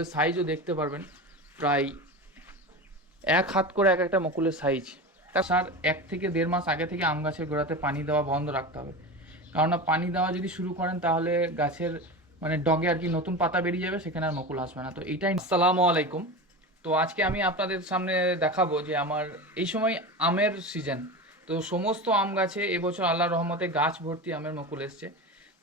মুকুলের সাইজও দেখতে পারবেন, প্রায় এক হাত করে এক একটা মুকুলের সাইজ। তার 1 থেকে 1.5 মাস আগে থেকে আম গাছের গোড়াতে পানি দেওয়া বন্ধ রাখতে হবে, কারণ পানি দেওয়া যদি শুরু করেন তাহলে গাছের মানে ডগে আর কি নতুন পাতা বেরিয়ে যাবে, সেখানে আর মুকুল আসবে না। তো এইটাই। আসসালামু আলাইকুম। তো আজকে আমি আপনাদের সামনে দেখাবো যে আমার এই সময় আমের সিজন। তো সমস্ত আম গাছে এবছর আল্লাহর রহমতে গাছ ভর্তি আমের মুকুল এসছে।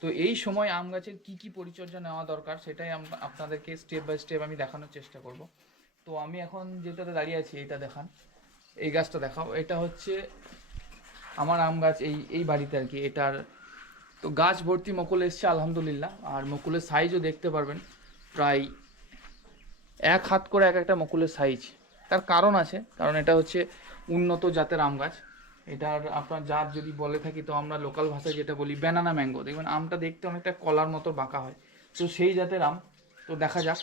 তো এই সময় আম গাছের কী কী পরিচর্যা নেওয়া দরকার সেটাই আপনাদেরকে স্টেপ বাই স্টেপ আমি দেখানোর চেষ্টা করব। তো আমি এখন যেটাতে দাঁড়িয়ে আছি এটা দেখান, এই গাছটা দেখাও। এটা হচ্ছে আমার আম গাছ, এই বাড়িতে আর কি। এটার তো গাছ ভর্তি মুকুল এসছে আলহামদুলিল্লাহ, আর মুকুলের সাইজও দেখতে পারবেন, প্রায় এক হাত করে এক একটা মুকুলের সাইজ। তার কারণ আছে, কারণ এটা হচ্ছে উন্নত জাতের আম গাছ। এটার আপনার জাত যদি বলে থাকি তো আমরা লোকাল ভাষায় যেটা বলি ব্যানানা ম্যাঙ্গো। দেখবেন আমটা দেখতে অনেকটা কলার মতো বাঁকা হয়, তো সেই জাতের আম। তো দেখা যাক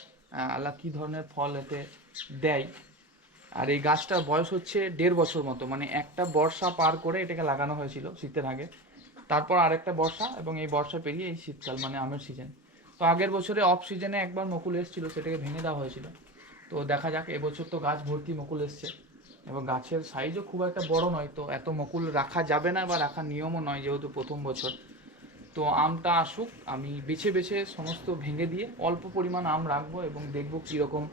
আল্লাহ কী ধরনের ফল এতে দেয়। আর এই গাছটার বয়স হচ্ছে 1.5 বছর মতো, মানে একটা বর্ষা পার করে এটাকে লাগানো হয়েছিল শীতের আগে, তারপর আরেকটা বর্ষা, এবং এই বর্ষা পেরিয়ে এই শীতকাল মানে আমের সিজন। তো আগের বছরে অফ সিজনে একবার মুকুল এসেছিলো, সেটাকে ভেঙে দেওয়া হয়েছিল। তো দেখা যাক, এবছর তো গাছ ভর্তি মুকুল এসছে এবং গাছের সাইজও খুব একটা বড় নয়, তো এত মুকুল রাখা যাবে না বা রাখার নিয়মও নয় যেহেতু প্রথম বছর। তো আমটা আসুক, আমি বেছে বেছে সমস্ত ভেঙে দিয়ে অল্প পরিমাণ আম রাখবো এবং দেখবো কীরকম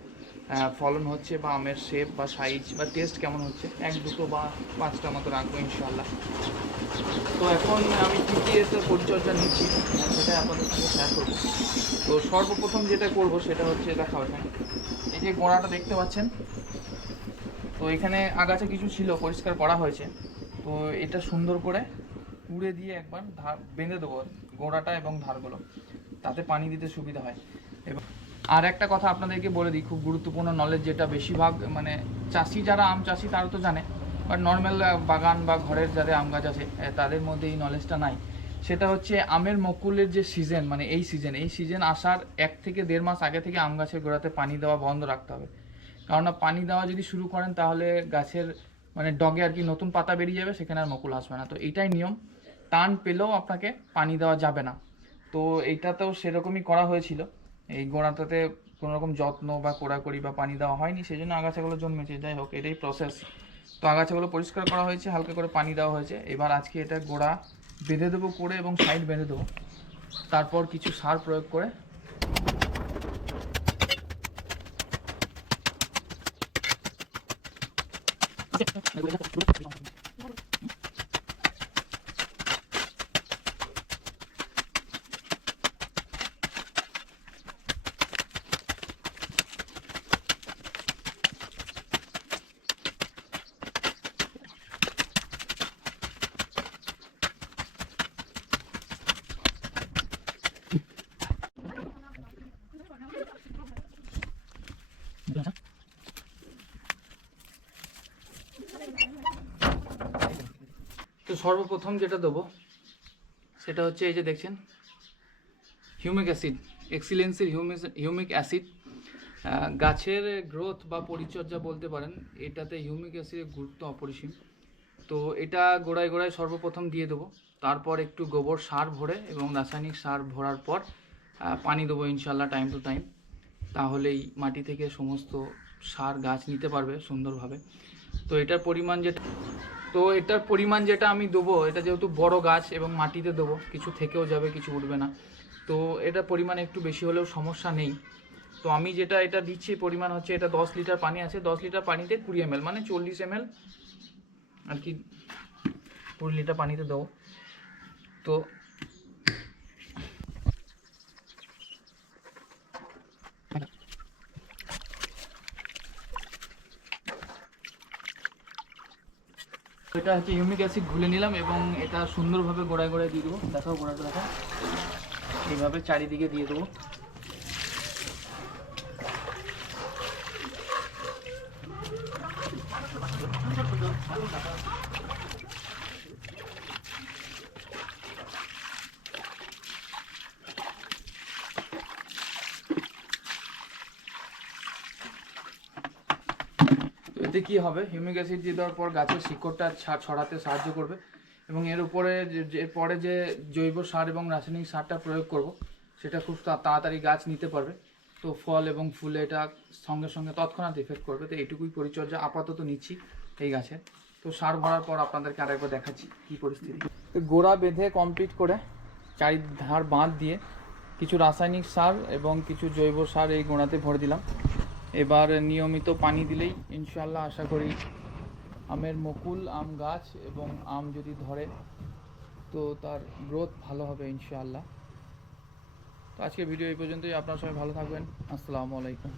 ফলন হচ্ছে বা আমের শেপ বা সাইজ বা টেস্ট কেমন হচ্ছে। 1-2 বা 5টা মতো রাখবো ইনশাল্লাহ। তো এখন আমি কী কী এতে পরিচর্যা নিচ্ছি সেটাই আপনাদের সঙ্গে শেয়ার করবো। তো সর্বপ্রথম যেটা করব সেটা হচ্ছে দেখাও, এখানে এই যে গোড়াটা দেখতে পাচ্ছেন, তো এখানে আগাছা কিছু ছিল, পরিষ্কার করা হয়েছে। তো এটা সুন্দর করে কুড়ে দিয়ে একবার বেঁধে দেবো গোড়াটা এবং ধারগুলো, তাতে পানি দিতে সুবিধা হয়। এবং আর একটা কথা আপনাদেরকে বলে দিই, খুব গুরুত্বপূর্ণ নলেজ, যেটা বেশিরভাগ মানে চাষি যারা আম চাষি তারা তো জানে, বাট নর্মাল বাগান বা ঘরের যাদের আম গাছ আছে তাদের মধ্যে এই নলেজটা নাই। সেটা হচ্ছে আমের মুকুলের যে সিজন, মানে এই সিজন আসার 1 থেকে 1.5 মাস আগে থেকে আম গাছের গোড়াতে পানি দেওয়া বন্ধ রাখতে হবে, কারণ পানি দেওয়া যদি শুরু করেন তাহলে গাছের মানে ডগে আর কি নতুন পাতা বেরিয়ে যাবে, সেখানে আর মুকুল আসবে না। তো এইটাই নিয়ম, টান পেলেও আপনাকে পানি দেওয়া যাবে না। তো এইটাতেও সেরকমই করা হয়েছিল, এই গোড়াটাতে কোনো রকম যত্ন বা কোড়াকড়ি বা পানি দেওয়া হয়নি, সেই জন্য আগাছাগুলো জন্মেছে। যাই হোক, এটাই প্রসেস। তো আগাছাগুলো পরিষ্কার করা হয়েছে, হালকা করে পানি দেওয়া হয়েছে। এবার আজকে এটা গোড়া বেঁধে দেবো করে এবং সাইড বেঁধে দেবো, তারপর কিছু সার প্রয়োগ করে তো সর্বপ্রথম যেটা দেবো সেটা হচ্ছে এই যে দেখছেন হিউমিক অ্যাসিড, এক্সিলেন্সির হিউমিক অ্যাসিড। গাছের গ্রোথ বা পরিচর্যা বলতে পারেন, এটাতে হিউমিক অ্যাসিডের গুরুত্ব অপরিসীম। তো এটা গোড়ায় গোড়ায় সর্বপ্রথম দিয়ে দেবো, তারপর একটু গোবর সার ভরে এবং রাসায়নিক সার ভরার পর পানি দেবো ইনশাল্লাহ টাইম টু টাইম। তাহলেই মাটি থেকে সমস্ত সার গাছ নিতে পারবে সুন্দরভাবে। তো এটার পরিমাণ যেটা আমি দেবো, এটা যেহেতু বড় গাছ এবং মাটিতে দেবো, কিছু থেকেও যাবে, কিছু উঠবে না। তো এটা পরিমাণ একটু বেশি হলেও সমস্যা নেই। তো আমি যেটা এটা দিচ্ছি পরিমাণ হচ্ছে, এটা 10 লিটার পানি আছে, 10 লিটার পানিতে 20 ml মানে 40 ml আর কি, 20 লিটার পানিতে দেবো। তো এটা হচ্ছে হিউমিক অ্যাসিড ঘুলে নিলাম এবং এটা সুন্দরভাবে গোড়ায় গোড়ায় দিয়ে দেবো। দেখাও গোড়াটা দেখাও, এইভাবে চারিদিকে দিয়ে দেবো। এতে কি হবে, হিউমিক অ্যাসিড দিয়ে দেওয়ার পর গাছের শিকড়টা ছড়াতে সাহায্য করবে এবং এর উপরে এরপরে যে জৈব সার এবং রাসায়নিক সারটা প্রয়োগ করব সেটা খুব তাড়াতাড়ি গাছ নিতে পারবে। তো ফল এবং ফুলে এটা সঙ্গে সঙ্গে তৎক্ষণাৎ এফেক্ট করবে। তো এইটুকুই পরিচর্যা আপাতত নিচ্ছি এই গাছে। তো সার ভরার পর আপনাদেরকে আরেকবার দেখাচ্ছি কী পরিস্থিতি। তো গোড়া বেঁধে কমপ্লিট করে চারিধার বাঁধ দিয়ে কিছু রাসায়নিক সার এবং কিছু জৈব সার এই গোড়াতে ভরে দিলাম। এবার নিয়মিত পানি দিলেই ইনশাআল্লাহ আশা করি আমের মুকুল, আম গাছ এবং আম যদি ধরে তো তার গ্রোথ ভালো হবে ইনশাআল্লাহ। তো আজকে ভিডিও এই পর্যন্তই। আপনারা সবাই ভালো থাকবেন। আসসালামু আলাইকুম।